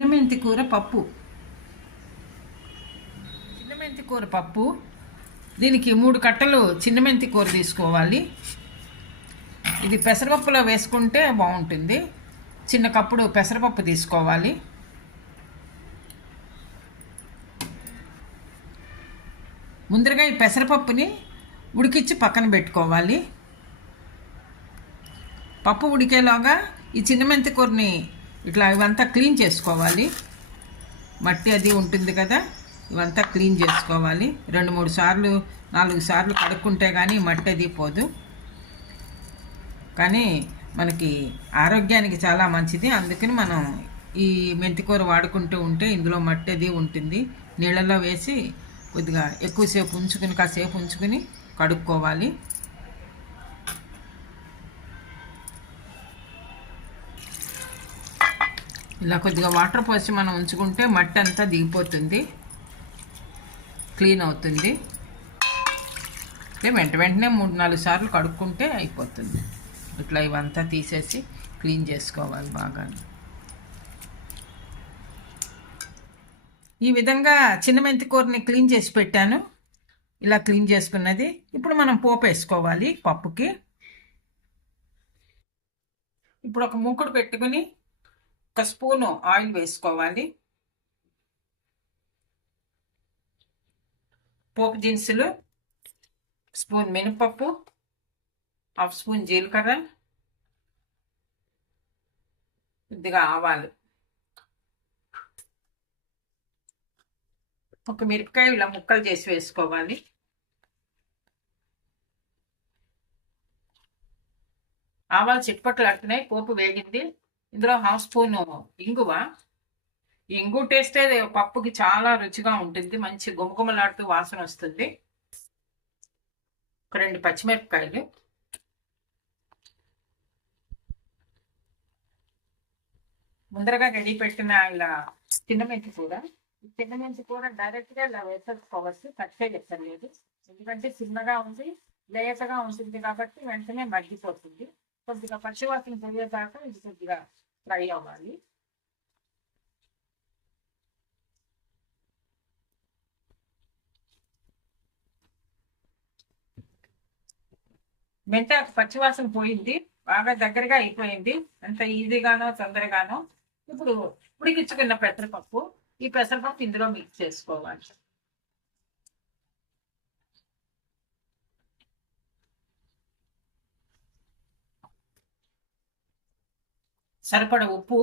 చిన్నమెంతి కూర పప్పు. చిన్నమెంతి కూర పప్పు. దీనికి 3 కట్టలు చిన్నమెంతి కూర తీసుకోవాలి. ఇది పెసరపప్పులో వేసుకుంటే బాగుంటుంది. చిన్న కప్పుడు పెసరపప్పు తీసుకోవాలి. ముందరగా ఈ పెసరపప్పుని ఉడికించి పక్కన పెట్టుకోవాలి. పప్పు ఉడికేలాగా ఈ చిన్నమెంతి కూరని ఇట్లా ఇవంతా క్లీన్ చేసుకోవాలి. మట్టి అది ఉంటుంది కదా, ఇవంతా క్లీన్ చేసుకోవాలి. 2-3 సార్లు 4 సార్లు కడుక్కుంటే కానీ మట్టి అది పోదు. కానీ మనకి ఆరోగ్యానికి చాలా మంచిది. అందుకని మనం ఈ మెంతికూర వాడుకుంటూ ఉంటే ఇందులో మట్టి అది ఉంటుంది. నీళ్ళల్లో వేసి కొద్దిగా ఎక్కువసేపు ఉంచుకుని కాసేపు ఉంచుకుని కడుక్కోవాలి. ఇలా కొద్దిగా వాటర్ పోసి మనం ఉంచుకుంటే మట్టి అంతా దిగిపోతుంది, క్లీన్ అవుతుంది. అంటే వెంటనే 3-4 సార్లు కడుక్కుంటే అయిపోతుంది. ఇట్లా ఇవంతా తీసేసి క్లీన్ చేసుకోవాలి బాగా. ఈ విధంగా చిన్న మెంతి కూరని క్లీన్ చేసి పెట్టాను. ఇలా క్లీన్ చేసుకున్నది ఇప్పుడు మనం పోపు వేసుకోవాలి పప్పుకి. ఇప్పుడు ఒక మూకుడు పెట్టుకుని 1 స్పూను ఆయిల్ వేసుకోవాలి. పోపు దినుసులు, స్పూన్ మినపప్పు, 1/2 స్పూన్ జీలకర్ర, కొద్దిగా ఆవాలు, ఒక మిరపకాయ ఇలా ముక్కలు చేసి వేసుకోవాలి. ఆవాలు చిట్పట్లాడుతున్నాయి, పోపు వేగింది. ఇందులో 1/2 స్పూను ఇంగువ. ఇంగు టేస్టే పప్పుకి చాలా రుచిగా ఉంటుంది, మంచి గుమగుమలాడుతూ వాసన వస్తుంది. ఒక 2 పచ్చిమిరపకాయలు, ముందరగా రెడీ పెట్టిన ఇలా చిన్నమెంతి కూర. చిన్నమెంతి కూర డైరెక్ట్గా ఇలా వేసేసుకోవచ్చు, కట్ చేయక్కర్లేదు. ఎందుకంటే చిన్నగా ఉంది, లేతగా ఉంటుంది కాబట్టి వెంటనే మగ్గిపోతుంది. కొద్దిగా పచ్చివాసన పోయేదాకా ఇది కొద్దిగా ఫ్రై అవ్వాలి. మెంతాకు పచ్చివాసన పోయింది, బాగా దగ్గరగా అయిపోయింది. అంత ఈజీగానో తొందరగానో. ఇప్పుడు ఉడికించుకున్న పెసరపప్పు, ఈ పెసరపప్పు ఇందులో మిక్స్ చేసుకోవాలి. సరిపడ ఉప్పు,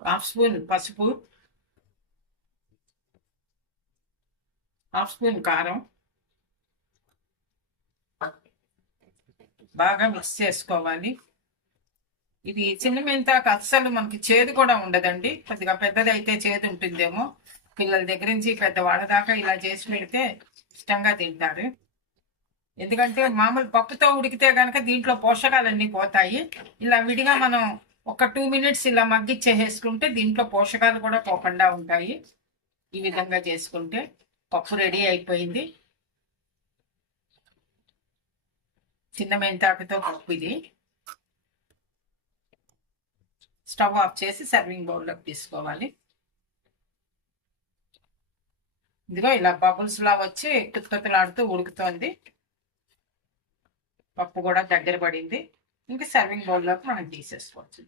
1/2 స్పూన్ పసుపు, 1/2 స్పూన్ కారం, బాగా మిక్స్ చేసుకోవాలి. ఇది చిన్న మెంతాకు అస్సలు మనకి చేదు కూడా ఉండదండి. కొద్దిగా పెద్దది అయితే చేదు ఉంటుందేమో. పిల్లల దగ్గర నుంచి పెద్దవాళ్ళ దాకా ఇలా చేసి పెడితే ఇష్టంగా తింటారు. ఎందుకంటే మామూలు పప్పుతో ఉడికితే కనుక దీంట్లో పోషకాలన్నీ పోతాయి. ఇలా విడిగా మనం ఒక 2 మినిట్స్ ఇలా మగ్గిచ్చేసుకుంటే దీంట్లో పోషకాలు కూడా పోకుండా ఉంటాయి. ఈ విధంగా చేసుకుంటే పప్పు రెడీ అయిపోయింది. చిన్న మెంతాకుతో పప్పు ఇది. స్టవ్ ఆఫ్ చేసి సర్వింగ్ బౌల్లోకి తీసుకోవాలి. ఇదిగో ఇలా బబుల్స్ లా వచ్చి తుత్తులాడుతూ ఉడుకుతోంది. పప్పు కూడా దగ్గర పడింది. ఇంకా సర్వింగ్ బౌల్లోకి మనం తీసేసుకోవచ్చు.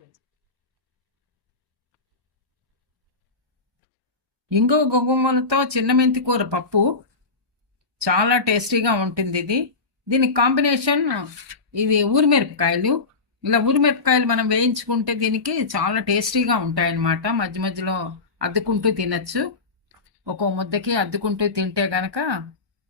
ఇంకో గుమ్మలతో చిన్న మెంతి కూర పప్పు చాలా టేస్టీగా ఉంటుంది. దీనికి కాంబినేషన్ ఇది ఊరిమిరపకాయలు. ఇలా ఊరిమిరపకాయలు మనం వేయించుకుంటే దీనికి చాలా టేస్టీగా ఉంటాయన్నమాట. మధ్య మధ్యలో అద్దుకుంటూ తినచ్చు. ఒక్కో ముద్దకి అద్దుకుంటూ తింటే కనుక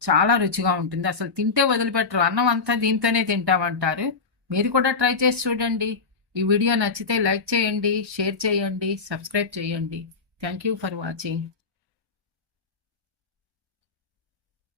చాలా రుచిగా ఉంటుంది. అసలు తింటే వదిలిపెట్టరు, అన్నం అంతా దీంతోనే తింటామంటారు. మీరు కూడా ట్రై చేసి చూడండి. ఈ వీడియో నచ్చితే లైక్ చేయండి, షేర్ చేయండి, సబ్స్క్రైబ్ చేయండి. Thank you for watching.